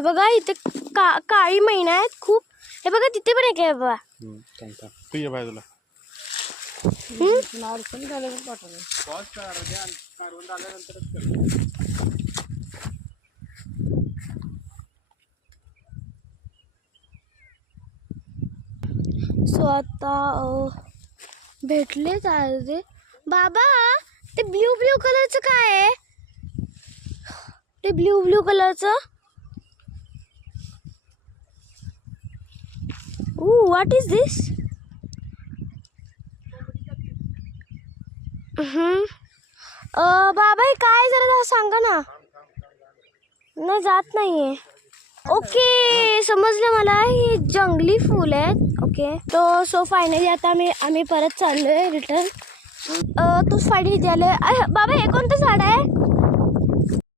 बघा इथे काळी मैना आहेत खूप. हे बघा तिथे पण एक आहे बाबा. तू ये बाय तुला सो आता भेटलेच आहे बाबा. ते ब्ल्यू ब्ल्यू कलरचं काय आहे? ते ब्ल्यू ब्ल्यू कलरचं व्हॉट इज दिस? बाबा हे काय जरा सांगा ना. नाही जात नाहीये. ओके समजलं मला. हे जंगली फूल आहेत. ओके तो सो फायनली आता आम्ही परत चाललोय रिटर्न. तूच फायनली द्यायला. बाबा हे कोणतं झाड आहे?